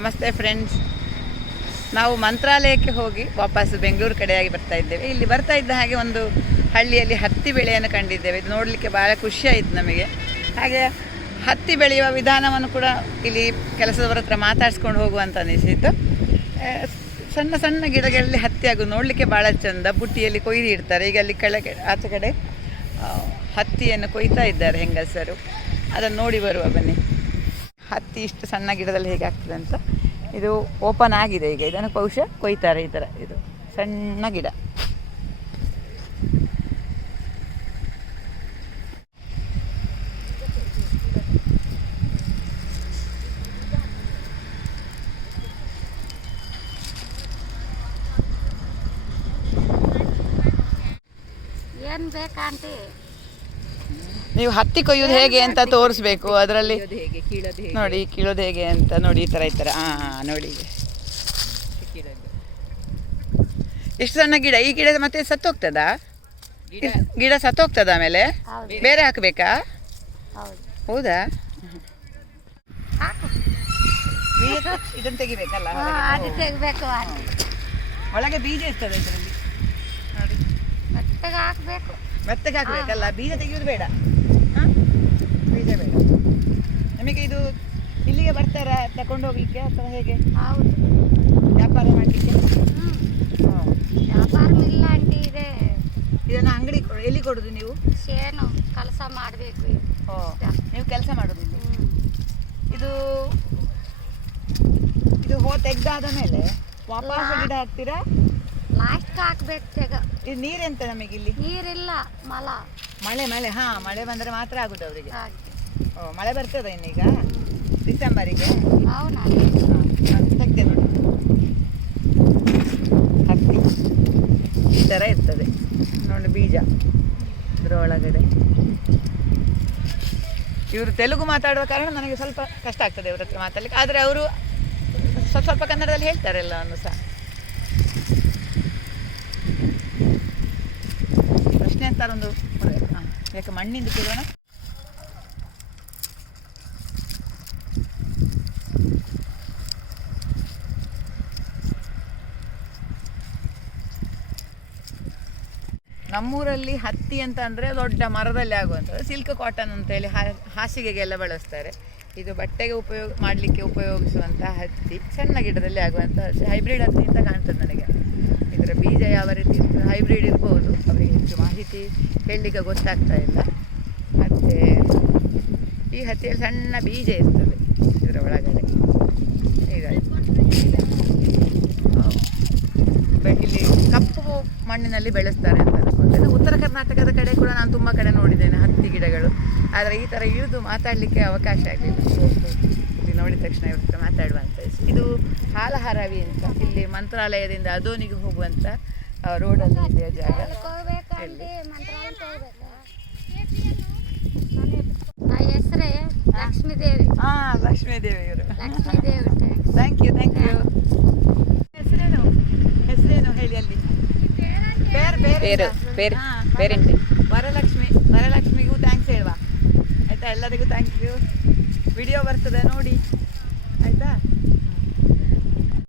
ನಮಸ್ತೆ ಫ್ರೆಂಡ್ಸ್ ನಾವು ಮಂತ್ರಾಲಯಕ್ಕೆ ಹೋಗಿ ವಾಪಸ್ ಬೆಂಗಳೂರು ಕಡೆಯಾಗಿ ಬರ್ತಾ ಇದ್ದೇವೆ. ಇಲ್ಲಿ ಬರ್ತಾ ಇದ್ದ ಹಾಗೆ ಒಂದು ಹಳ್ಳಿಯಲ್ಲಿ ಹತ್ತಿ ಬೆಳೆಯನ್ನು ಕಂಡಿದ್ದೇವೆ. ಇದು ನೋಡಲಿಕ್ಕೆ ಭಾಳ ಖುಷಿಯಾಯಿತು ನಮಗೆ. ಹಾಗೆ ಹತ್ತಿ ಬೆಳೆಯುವ ವಿಧಾನವನ್ನು ಕೂಡ ಇಲ್ಲಿ ಕೆಲಸದವರ ಹತ್ರ ಮಾತಾಡಿಸ್ಕೊಂಡು ಹೋಗುವಂತ ಅನಿಸಿತು ಸಣ್ಣ ಸಣ್ಣ ಗಿಡಗಳಲ್ಲಿ ಹತ್ತಿ ಆಗು ನೋಡಲಿಕ್ಕೆ ಭಾಳ ಚಂದ. ಬುಟ್ಟಿಯಲ್ಲಿ ಕೊಯ್ದು ಇಡ್ತಾರೆ. ಈಗ ಅಲ್ಲಿ ಕೆಳಗೆ, ಆಚೆ ಕಡೆ ಹತ್ತಿಯನ್ನು ಕೊಯ್ತಾ ಇದ್ದಾರೆ ಹೆಂಗಸರು. ಅದನ್ನು ನೋಡಿ ಬರುವ ಬನ್ನಿ. ಹತ್ತಿ ಇಷ್ಟು ಸಣ್ಣ ಗಿಡದಲ್ಲಿ ಹೇಗೆ ಆಗ್ತದೆ ಅಂತ. ಇದು ಓಪನ್ ಆಗಿದೆ ಈಗ. ಇದನ್ನು ಬಹುಶಃ ಕೊಯ್ತಾರೆ ಈ ಥರ. ಇದು ಸಣ್ಣ ಗಿಡ. ಏನು ಬೇಕಂತಿ ನೀವು ಹತ್ತಿ ಕೊಯ್ಯೋದು ಹೇಗೆ ಅಂತ ತೋರಿಸ್ಬೇಕು ಅದರಲ್ಲಿ ನೋಡಿ ಕೀಳೋದು ಹೇಗೆ ಅಂತ ನೋಡಿ ಈ ಥರ ಈ ಥರ. ಹಾಂ ನೋಡಿ ಎಷ್ಟು ಸಣ್ಣ ಗಿಡ? ಈ ಗಿಡ ಮತ್ತೆ ಸತ್ತೋಗ್ತದಾ? ಗಿಡ. ಸತ್ತೋಗ್ತದ ಆಮೇಲೆ? ಬೇರೆ ಹಾಕಬೇಕಾ? ಹೌದು. ಇದನ್ನು ತೆಗಿಬೇಕಲ್ಲ? ಒಳಗೆ ಬೀಜ ಇರ್ತದೆ ಇದರಲ್ಲಿ. ನೋಡಿ. ಮೆತ್ತಗೆ ಹಾಕ್ಬೇಕಲ್ಲ? ಬೀಜ ತೆಗೆಯೋದು ಬೇಡ. ಹಾ? ಬೀಜ ಬೇಡ. ನಿಮಗೆ ಇದು ಇಲ್ಲಿಗೆ ಬರ್ತಾರಾ ತಗೊಂಡು ಹೋಗ್ಲಿಕ್ಕೆ ಅಥವಾ ಹೇಗೆ? ಹೌದು. ವ್ಯಾಪಾರ ಮಾಡಲಿಕ್ಕೆ? ಹ್ಮ್. ವ್ಯಾಪಾರ ಇಲ್ಲ ಅಂಟಿ ಇದೆ. ಇದನ್ನು ಅಂಗಡಿ ಎಲ್ಲಿ ಕೊಡೋದು ನೀವು? ಏನು ಕೆಲಸ ಮಾಡಬೇಕು ಓ ನೀವು ಕೆಲಸ ಮಾಡೋದು ಇಲ್ಲಿ? ಇದು ಇದು ಹೋ ತೆಗ್ದಾದ ಮೇಲೆ ವಾಪಸ್ ಗಿಡ ಹಾಕ್ತೀರಾ? ಲಾಸ್ಟ್ ಹಾಕ್ಬೇಕು ತೆಗ. ಇದು ನೀರೆಂತ ನಮಗೆ ಇಲ್ಲಿ ನೀರಿಲ್ಲ ಮಲ. ಮಳೆ ಮಳೆ ಹಾ ಮಳೆ ಬಂದರೆ ಮಾತ್ರ ಆಗುದು ಅವರಿಗೆ. ಓ ಮಳೆ ಬರ್ತದ ಇನ್ನೀಗ? ಡಿಸೆಂಬರಿಗೆ? ತೆಗ್ದೆ ನೋಡಿ. ಹತ್ತಿ. ಈ ಥರ ಇರ್ತದೆ. ನೋಡಿ ಬೀಜ ಇದ್ರ ಒಳಗಡೆ ಇವರು ತೆಲುಗು ಮಾತಾಡುವ ಕಾರಣ ನನಗೆ ಸ್ವಲ್ಪ ಕಷ್ಟ ಆಗ್ತದೆ ಇವ್ರ ಹತ್ರ ಮಾತಾಡ್ಲಿಕ್ಕೆ. ಆದರೆ ಅವರು ಸ್ವಲ್ಪ ಸ್ವಲ್ಪ ಕನ್ನಡದಲ್ಲಿ ಹೇಳ್ತಾರೆ ಎಲ್ಲವನ್ನು ಸಹ. ಹಾಂ, ಯಾಕೆ ಕೇಳೋಣ ನಮ್ಮೂರಲ್ಲಿ ಹತ್ತಿ ಅಂತ ಅಂದರೆ ದೊಡ್ಡ ಮರದಲ್ಲಿ ಆಗುವಂಥದ್ದು. ಸಿಲ್ಕ್ ಕಾಟನ್ ಅಂತೇಳಿ ಹಾ- ಹಾಸಿಗೆಗೆಲ್ಲ ಬಳಸ್ತಾರೆ. ಇದು ಬಟ್ಟೆಗೆ ಉಪಯೋಗ, ಮಾಡಲಿಕ್ಕೆ ಉಪಯೋಗಿಸುವಂಥ ಹತ್ತಿ. ಸಣ್ಣ ಗಿಡದಲ್ಲಿ ಆಗುವಂಥ ಹೈಬ್ರಿಡ್ ಹತ್ತಿ ಅಂತ ಕಾಣ್ತದೆ ನನಗೆ. ಇದರ ಬೀಜ ಯಾವ ರೀತಿ ಹೈಬ್ರಿಡ್ ಇರ್ಬೋದು. ಅವರಿಗೆ ಹೆಚ್ಚು ಮಾಹಿತಿ ಹೇಳಲಿಕ್ಕೆ ಗೊತ್ತಾಗ್ತಾ ಇಲ್ಲ. ಮತ್ತು ಈ ಹತ್ತಿಯಲ್ಲಿ ಸಣ್ಣ ಬೀಜ ಇರ್ತದೆ ಇದರ ಒಳಗಡೆ. ಈಗ ಇಲ್ಲಿ ಕಪ್ಪು ಮಣ್ಣಿನಲ್ಲಿ ಬೆಳೆಸ್ತಾರೆ ಅಂತ ಅನ್ಕೊಂಡು. ಉತ್ತರ ಕರ್ನಾಟಕದ ಕಡೆ ಕೂಡ ನಾನು ತುಂಬ ಕಡೆ ನೋಡಿದ್ದೇನೆ ಹತ್ತಿ ಗಿಡಗಳು. ಆದರೆ ಈ ಥರ ಇಳಿದು ಮಾತಾಡಲಿಕ್ಕೆ ಅವಕಾಶ ಆಗಲಿಲ್ಲ. ಇಲ್ಲಿ ನೋಡಿದ ತಕ್ಷಣ ಇವತ್ತು ಹತ್ರ ಮಾತಾಡುವಂತ ಇದು ಹಾಲಹರವಿ ಅಂತ. ಇಲ್ಲಿ ಮಂತ್ರಾಲಯದಿಂದ ಅದೋನಿಗೆ ಹೋಗುವಂಥ ರೋಡಲ್ಲಿ ಇದೆ ಜಾಗ? ಆ ಲಕ್ಷ್ಮೀ ಲಕ್ಷ್ಮೀದೇವಿ. ಹಾಂ ಲಕ್ಷ್ಮೀದೇವಿ ಇವರು. Lakshmidevi thank you thank you ಹೆಸರೇನು? ಹೆಸರೇನು ಹೇಳಿ ಅಲ್ಲಿ? ಬೇರೆ ಬೇರೆ ಬೇರೆ, ಬೇರೆ, ಬೇರೆಂಟೆ. ವರಲಕ್ಷ್ಮಿ ವರಲಕ್ಷ್ಮಿಗೂ ಥ್ಯಾಂಕ್ಸ್ ಹೇಳುವ? ಆಯ್ತಾ ಎಲ್ಲರಿಗೂ ಥ್ಯಾಂಕ್ ಯು ವಿಡಿಯೋ ಬರ್ತದೆ ನೋಡಿ. ಆಯ್ತಾ?